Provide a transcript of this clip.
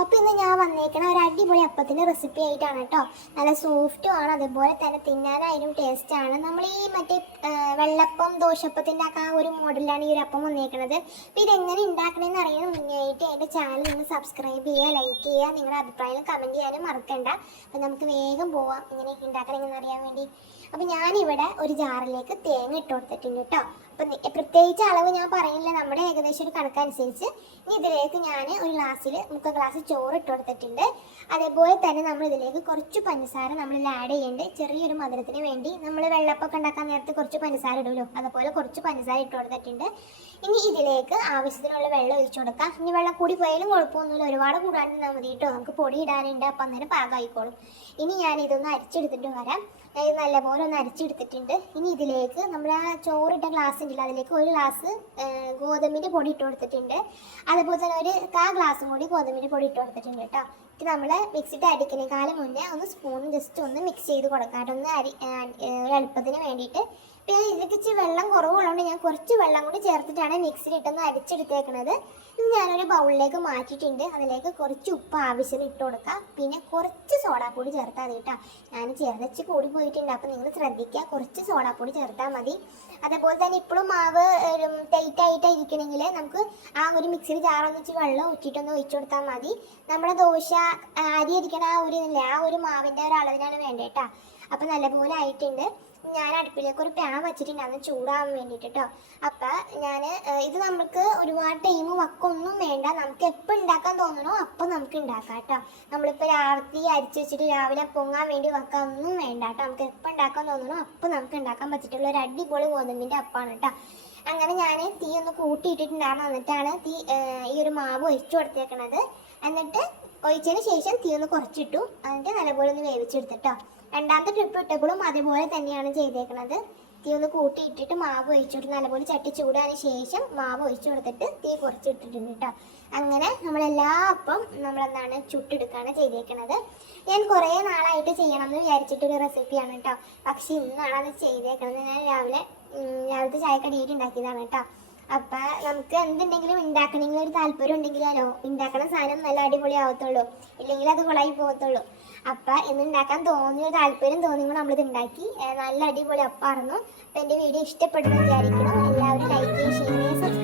അപ്പോൾ ഇന്ന് ഞാൻ വന്നേക്കണ ഒരു അടിപൊളി അപ്പത്തിന്റെ റെസിപ്പി ആയിട്ടാണ് കേട്ടോ നല്ല സോഫ്റ്റും ആണ് അതുപോലെ തന്നെ തിന്നാനായാലും ടേസ്റ്റ് ആണ്. നമ്മൾ ഈ മറ്റേ വെള്ളപ്പം ദോശപ്പത്തിന്റെ ആ ഒരു മോഡലിലാണ് ഈ ഒരു അപ്പം വന്നേക്കണത്. അപ്പോൾ ഇതെങ്ങനെ ഉണ്ടാക്കണമെന്ന് അറിയുന്ന മുന്നേയായിട്ട് എന്റെ ചാനൽ ഒന്ന് സബ്സ്ക്രൈബ് ചെയ്യുക ലൈക്ക് ചെയ്യുക. നിങ്ങളുടെ അഭിപ്രായം കമന്റ് ചെയ്യാനും മറക്കണ്ട. അപ്പോൾ നമുക്ക് വേഗം പോവാം ഇങ്ങനെ ഉണ്ടാക്കണമെന്ന് അറിയാൻ വേണ്ടി. അപ്പോൾ ഞാനിവിടെ ഒരു ജാറിലേക്ക് തേങ്ങ ഇട്ട് കൊടുത്തിട്ടുണ്ട് കേട്ടോ അപ്പം പ്രത്യേകിച്ച് അളവ് ഞാൻ പറയുന്നില്ല. നമ്മുടെ ഏകദേശം ഒരു കണക്കനുസരിച്ച് ഇനി ഇതിലേക്ക് ഞാൻ ഒരു ഗ്ലാസ്സിൽ മുക്കാൽ ഗ്ലാസ് ചോറ് ഇട്ട് കൊടുത്തിട്ടുണ്ട് അതേപോലെ തന്നെ നമ്മൾ ഇതിലേക്ക് കുറച്ച് പഞ്ചസാര നമ്മൾ ആഡ് ചെയ്യുന്നുണ്ട് ചെറിയൊരു മധുരത്തിന് വേണ്ടി നമ്മൾ വെള്ളപ്പൊക്കെ ഉണ്ടാക്കാൻ നേരത്തെ കുറച്ച് പഞ്ചസാര ഇടുമല്ലോ അതുപോലെ കുറച്ച് പഞ്ചസാര ഇട്ട് കൊടുത്തിട്ടുണ്ട് ഇനി ഇതിലേക്ക് ആവശ്യത്തിനുള്ള വെള്ളം ഒഴിച്ചു കൊടുക്കാം. ഇനി വെള്ളം കൂടി പോയാലും കുഴപ്പമൊന്നുമില്ല. ഒരുപാട് കൂടാണ്ട് നമ്മൾ മതിയിട്ടോ നമുക്ക് പൊടി ഇടാനുണ്ട്. അപ്പം അന്നേരം പാകമായിക്കോളും. ഇനി ഞാൻ ഇതൊന്ന് അരിച്ചെടുത്തിട്ട് വരാം. ഞാൻ ഇത് നല്ലപോലെ ഒന്ന് അരിച്ചെടുത്തിട്ടുണ്ട്. ഇനി ഇതിലേക്ക് നമ്മൾ ആ ചോറിട്ട ഗ്ലാസ് ഉണ്ടല്ലോ അതിലേക്ക് ഒരു ഗ്ലാസ് ഗോതമ്പിന്റെ പൊടി ഇട്ട് കൊടുത്തിട്ടുണ്ട് അതുപോലെ തന്നെ ഒരു കാ ഗ്ലാസും കൂടി ഗോതമ്പിന്റെ പൊടി ഇട്ട് കൊടുത്തിട്ടുണ്ട് കേട്ടോ. ഇത് നമ്മൾ മിക്സിട്ട് അടിക്കുന്നേക്കാളും മുന്നേ ഒന്ന് സ്പൂൺ ജസ്റ്റ് ഒന്ന് മിക്സ് ചെയ്ത് കൊടുക്കാട്ടോ ഒന്ന് അരി എളുപ്പത്തിന് വേണ്ടിയിട്ട്. പിന്നെ ഇതിലേക്ക് ഇച്ചിരി വെള്ളം കുറവുള്ളതുകൊണ്ട് ഞാൻ കുറച്ച് വെള്ളം കൂടി ചേർത്തിട്ടാണ് മിക്സിയിലിട്ടൊന്ന് അരിച്ചെടുത്തേക്കുന്നത് ഇത് ഞാനൊരു ബൗളിലേക്ക് മാറ്റിയിട്ടുണ്ട്. അതിലേക്ക് കുറച്ച് ഉപ്പ് ആവശ്യത്തിന് ഇട്ട് കൊടുക്കാം. പിന്നെ കുറച്ച് സോഡാപ്പൊടി ചേർത്താൽ മതി കേട്ടോ. ഞാൻ ചേർത്തച്ച് കൂടി പോയിട്ടുണ്ട്. അപ്പോൾ നിങ്ങൾ ശ്രദ്ധിക്കുക. കുറച്ച് സോഡാപ്പൊടി ചേർത്താൽ മതി. അതേപോലെ തന്നെ ഇപ്പോഴും മാവ് ടൈറ്റ് ആയിട്ട് ഇരിക്കണമെങ്കിൽ നമുക്ക് ആ ഒരു മിക്സിയിൽ ജാറൊന്നിച്ച് വെള്ളം ഊറ്റിയിട്ടൊന്ന് ഒഴിച്ചു കൊടുത്താൽ മതി. നമ്മുടെ ദോശ അരി അരിക്കണ ആ ഒരു ഇതില്ലേ ആ ഒരു മാവിന്റെ ഒരു അളവിനാണ് വേണ്ടത് കേട്ടോ അപ്പോൾ നല്ലപോലെ ആയിട്ടുണ്ട്. ഞാൻ അടുപ്പിലേക്ക് ഒരു പാൻ വെച്ചിട്ടുണ്ട്. അന്ന് ചൂടാവാൻ വേണ്ടിയിട്ട് കേട്ടോ അപ്പം ഞാൻ ഇത് നമുക്ക് ഒരുപാട് ടൈം വക്കൊന്നും വേണ്ട. നമുക്ക് എപ്പോൾ ഉണ്ടാക്കാൻ തോന്നണോ അപ്പം നമുക്ക് ഉണ്ടാക്കാം കേട്ടോ നമ്മളിപ്പോൾ രാവിലെ അരിച്ച് വെച്ചിട്ട് രാവിലെ പൊങ്ങാൻ വേണ്ടി വെക്കാൻ ഒന്നും വേണ്ട കേട്ടോ നമുക്ക് എപ്പോൾ ഉണ്ടാക്കാൻ തോന്നണോ അപ്പം നമുക്ക് ഉണ്ടാക്കാൻ പറ്റിയിട്ടുള്ള ഒരു അടിപൊളി ഗോതമ്പിന്റെ അപ്പാണ് കേട്ടോ അങ്ങനെ ഞാൻ തീ ഒന്ന് കൂട്ടിയിട്ടിട്ടുണ്ടായിരുന്നു. എന്നിട്ടാണ് തീ ഈ ഒരു മാവ് ഒഴിച്ചു കൊടുത്തേക്കണത്. എന്നിട്ട് ഒഴിച്ചതിന് ശേഷം തീ ഒന്ന് കുറച്ചിട്ടു. എന്നിട്ട് നല്ലപോലെ ഒന്ന് വേവിച്ചെടുത്തിട്ടോ. രണ്ടാമത്തെ ട്രിപ്പ് ഇട്ടപ്പോഴും അതേപോലെ തന്നെയാണ് ചെയ്തേക്കുന്നത് തീ ഒന്ന് കൂട്ടി ഇട്ടിട്ട് മാവ് ഒഴിച്ചിട്ട് നല്ലപോലെ ചട്ടി ചൂടാതിന് ശേഷം മാവ് ഒഴിച്ചു കൊടുത്തിട്ട് തീ കുറച്ചിട്ടിട്ടുണ്ട് കേട്ടോ അങ്ങനെ നമ്മളെല്ലാ അപ്പം നമ്മളെന്താണ് ചുട്ടെടുക്കുകയാണ് ചെയ്തേക്കുന്നത് ഞാൻ കുറേ നാളായിട്ട് ചെയ്യണം എന്ന് വിചാരിച്ചിട്ടൊരു റെസിപ്പിയാണ് കേട്ടോ പക്ഷേ ഇന്നാണ് അത് ചെയ്തേക്കണത്. ഞാൻ രാവിലെ രാവിലത്തെ ചായക്കടിയായിട്ട് ഉണ്ടാക്കിയതാണ് കേട്ടോ അപ്പൊ നമുക്ക് എന്തുണ്ടെങ്കിലും ഉണ്ടാക്കണമെങ്കിൽ ഒരു താല്പര്യം ഉണ്ടെങ്കിലോ ഉണ്ടാക്കണ സാധനം നല്ല അടിപൊളിയാവത്തുള്ളൂ. ഇല്ലെങ്കിൽ അത് കുളായി പോകത്തുള്ളൂ അപ്പൊ ഇന്നുണ്ടാക്കാൻ തോന്നിയ താല്പര്യം തോന്നിയുമ്പോൾ നമ്മളിത് ഉണ്ടാക്കി. നല്ല അടിപൊളി അപ്പാർന്നു അപ്പൊ എന്റെ വീഡിയോ ഇഷ്ടപ്പെടുന്നു വിചാരിക്കണം എല്ലാവരും ലൈക്ക് ചെയ്യുക ഷെയർ ചെയ്യുക